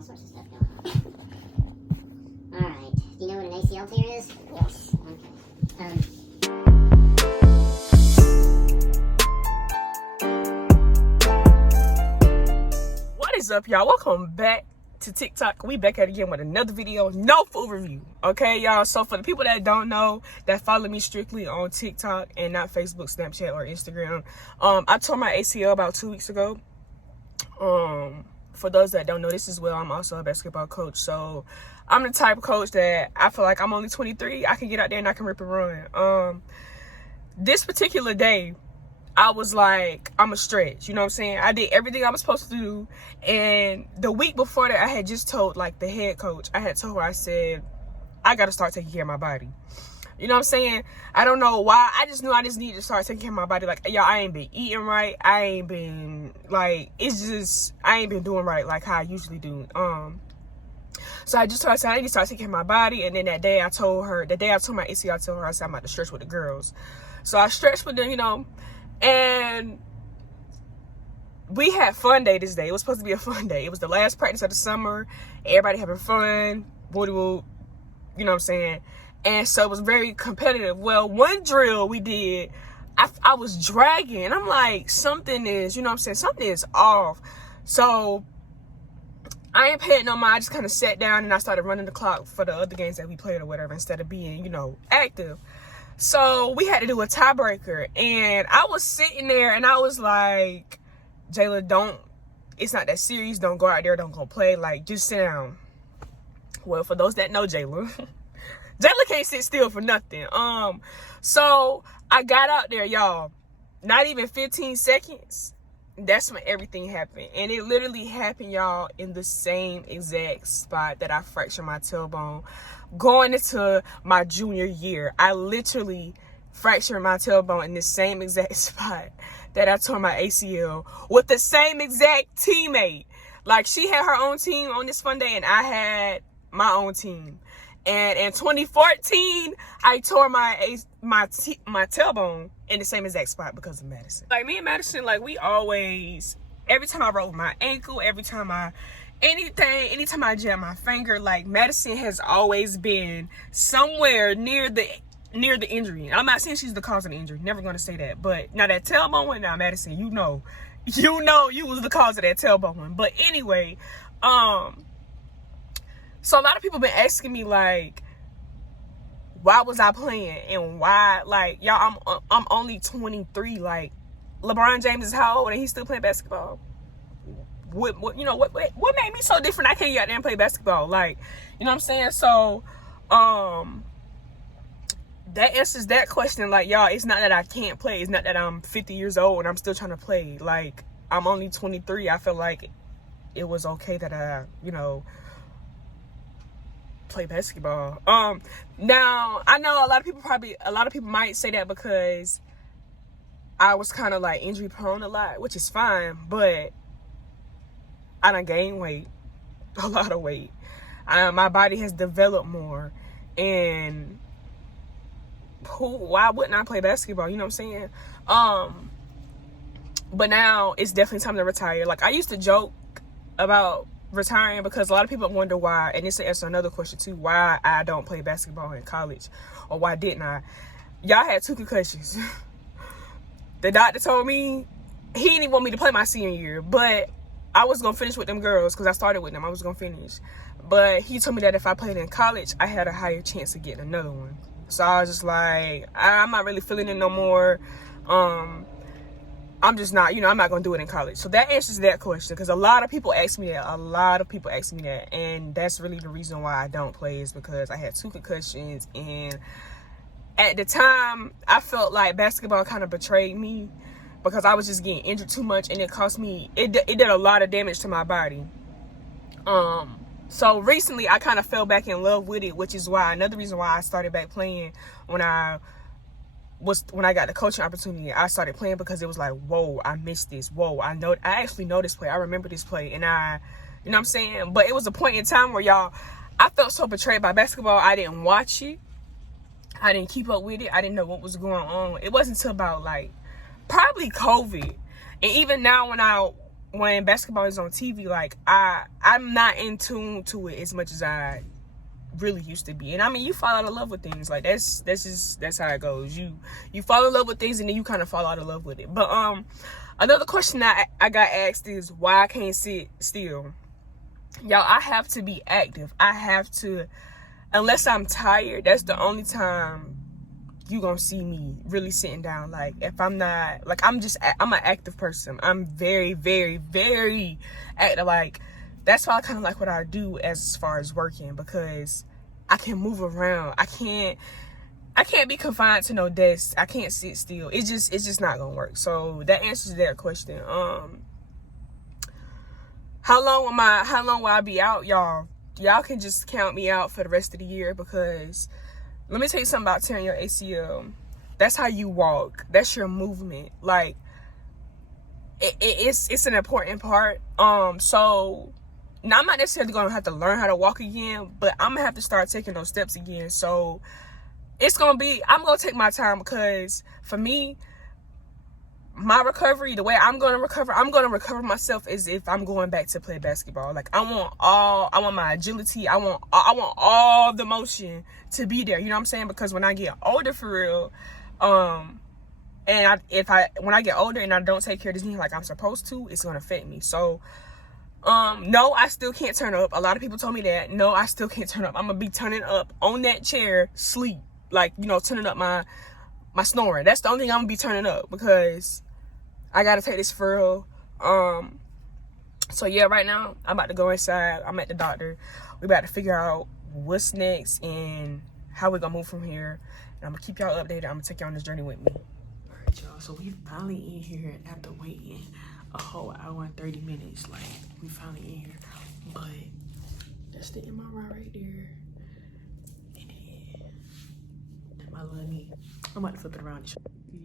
all sorts of stuff going on. Alright, do you know what an ACL tear is? Yes. Okay. What is up, y'all? Welcome back to TikTok. We back at it again with another video, no food review. Okay, y'all? So for the people that don't know, that follow me strictly on TikTok and not Facebook, Snapchat, or Instagram, I tore my ACL about 2 weeks ago. For those that don't know this as well, I'm also a basketball coach. So I'm the type of coach that I feel like I'm only 23. I can get out there and I can rip and run. This particular day, I was like, I'm a stretch, you know what I'm saying? I did everything I was supposed to do. And the week before that, I had just told like the head coach, I told her, I said, I got to start taking care of my body. You know what I'm saying? I don't know why. I just knew I just needed to start taking care of my body. Like, y'all, I ain't been eating right. I ain't been, like, it's just, I ain't been doing right like how I usually do. So I just told her, I said, I need to start taking care of my body. And then that day I told her, the day I told my ACL, I told her, I said, I'm about to stretch with the girls. So I stretched with them, you know, and we had fun day this day. It was supposed to be a fun day. It was the last practice of the summer. Everybody having fun. Woody woo, you know what I'm saying? And so it was very competitive. Well, one drill we did, I was dragging. I'm like, something is, you know what I'm saying? Something is off. So I ain't paying no mind. I just kind of sat down and I started running the clock for the other games that we played or whatever instead of being, you know, active. So we had to do a tiebreaker. And I was sitting there and I was like, Jayla, it's not that serious. Don't go out there. Don't go play. Like, just sit down. Well, for those that know Jayla, Jayla can't sit still for nothing. So I got out there, y'all. Not even 15 seconds. That's when everything happened. And it literally happened, y'all, in the same exact spot that I fractured my tailbone. Going into my junior year, I literally fractured my tailbone in the same exact spot that I tore my ACL with the same exact teammate. Like, she had her own team on this fun day and I had my own team. And in 2014, I tore my tailbone in the same exact spot because of Madison. Like, me and Madison, like, we always, every time I roll my ankle, anytime I jam my finger, like, Madison has always been somewhere near the injury. I'm not saying she's the cause of the injury. Never going to say that. But now that tailbone one, now Madison, you know you was the cause of that tailbone one. But anyway, so a lot of people been asking me, like, why was I playing and why, like, y'all, I'm only 23. Like, LeBron James is how old and he's still playing basketball? What made me so different? I can't get out there and play basketball. Like, you know what I'm saying? So, that answers that question. Like, y'all, it's not that I can't play. It's not that I'm 50 years old and I'm still trying to play. Like, I'm only 23. I feel like it was okay that I, you know, play basketball. Now I know a lot of people might say that because I was kind of like injury prone a lot, which is fine, but I done gained weight, a lot of weight. My body has developed more, and why wouldn't I play basketball? You know what I'm saying? But now it's definitely time to retire. Like, I used to joke about retiring because a lot of people wonder why, and this will answer another question too, why I don't play basketball in college, or why didn't I? Y'all had 2 concussions. The doctor told me he didn't even want me to play my senior year, but I was gonna finish with them girls because I started with them. I was gonna finish, but he told me that if I played in college, I had a higher chance of getting another one. So I was just like, I'm not really feeling it no more. I'm just not, I'm not going to do it in college. So that answers that question, because a lot of people ask me that. And that's really the reason why I don't play, is because I had 2 concussions. And at the time, I felt like basketball kind of betrayed me because I was just getting injured too much. And it cost me, it did a lot of damage to my body. So recently, I kind of fell back in love with it, which is why, another reason why I started back playing when I got the coaching opportunity. I started playing because it was like, whoa, I missed this. Whoa, I actually know this play. I remember this play. And you know what I'm saying? But it was a point in time where, y'all, I felt so betrayed by basketball. I didn't watch it. I didn't keep up with it. I didn't know what was going on. It wasn't until about, like, probably COVID. And even now when I when basketball is on TV, like I'm not in tune to it as much as I really used to be. And I mean, you fall out of love with things. Like that's how it goes. You fall in love with things and then you kind of fall out of love with it. But another question that I got asked is why I can't sit still. Y'all, I have to be active. I have to, unless I'm tired, that's the only time you gonna see me really sitting down. Like if I'm not, like I'm an active person. I'm very, very, very active. Like that's why I kind of like what I do as far as working, because I can move around. I can't be confined to no desk. I can't sit still. It's just not gonna work. So that answers that question. How long will I be out, y'all? Y'all can just count me out for the rest of the year, because let me tell you something about tearing your ACL. That's how you walk. That's your movement. Like it's an important part. So now I'm not necessarily gonna have to learn how to walk again, but I'm gonna have to start taking those steps again. So I'm gonna take my time, because for me, my recovery, the way I'm gonna recover myself is if I'm going back to play basketball. Like I want my agility, I want all the motion to be there. You know what I'm saying? Because when I get older, for real, when I get older and I don't take care of this knee like I'm supposed to, it's gonna affect me. So no, I still can't turn up. A lot of people told me that. No, I still can't turn up. I'm gonna be turning up on that chair, sleep, like, you know, turning up my snoring. That's the only thing I'm gonna be turning up, because I gotta take this for real. So yeah, right now I'm about to go inside. I'm at the doctor. We about to figure out what's next and how we're gonna move from here. And I'm gonna keep y'all updated. I'm gonna take y'all on this journey with me. All right, y'all. So we finally in here after waiting a whole hour and 30 minutes. Like we finally in here, but that's the MRI right there. And then my little knee. I'm about to flip it around.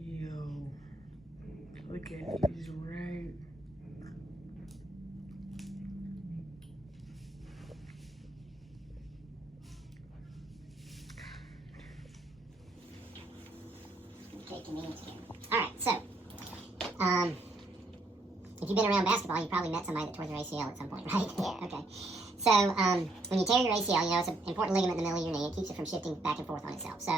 Yo, look at these, right? Okay, convenience here. Alright, so, if you've been around basketball, you probably met somebody that tore their ACL at some point, right? Yeah. Okay. So, when you tear your ACL, you know, it's an important ligament in the middle of your knee. It keeps it from shifting back and forth on itself. So,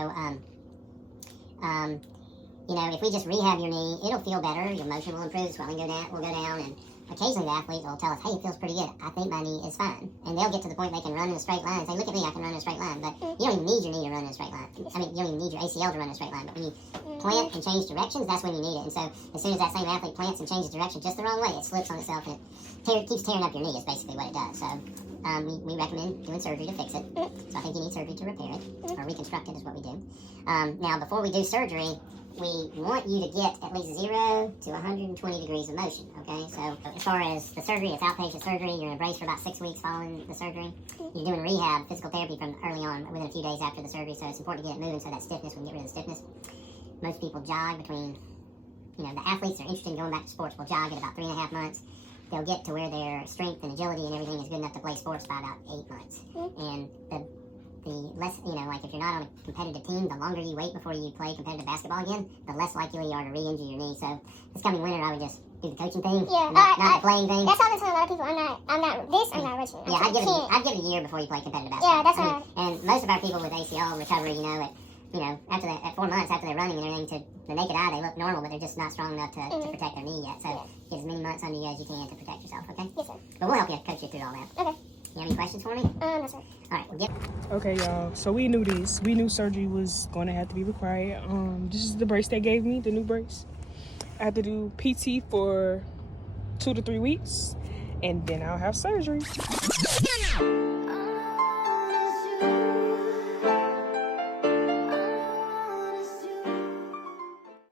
you know, if we just rehab your knee, it'll feel better. Your motion will improve, swelling will go down, and occasionally the athlete will tell us, hey, it feels pretty good. I think my knee is fine. And they'll get to the point they can run in a straight line and say, look at me, I can run in a straight line. But you don't even need your knee to run in a straight line. I mean, you don't even need your ACL to run in a straight line. But when you plant and change directions, that's when you need it. And so as soon as that same athlete plants and changes direction just the wrong way, it slips on itself and it keeps tearing up your knee is basically what it does. So we recommend doing surgery to fix it. So I think you need surgery to repair it, or reconstruct it is what we do. Now, before we do surgery, we want you to get at least 0 to 120 degrees of motion, okay? So as far as the surgery, it's outpatient surgery. You're in a brace for about 6 weeks following the surgery. You're doing rehab, physical therapy from early on, within a few days after the surgery, so it's important to get it moving so that stiffness, we can get rid of the stiffness. Most people jog between, you know, the athletes that are interested in going back to sports will jog at about 3.5 months. They'll get to where their strength and agility and everything is good enough to play sports by about 8 months. And the less, you know, like if you're not on a competitive team, the longer you wait before you play competitive basketball again, the less likely you are to re-injure your knee. So this coming winter, I would just do the coaching thing, not the playing thing. That's what I've been telling a lot of people. I'm not rushing. Yeah, I'd give it a year before you play competitive basketball. Yeah, that's right. And most of our people with ACL recovery, after at 4 months after they're running and everything, to the naked eye, they look normal, but they're just not strong enough to protect their knee yet. So get as many months under you as you can to protect yourself, okay? Yes, sir. But we'll help you coach you through all that. Okay. You have any questions for me? No, sir. All right, well, Okay, y'all. So we knew this. We knew surgery was going to have to be required. This is the brace they gave me, the new brace. I had to do PT for 2 to 3 weeks, and then I'll have surgery.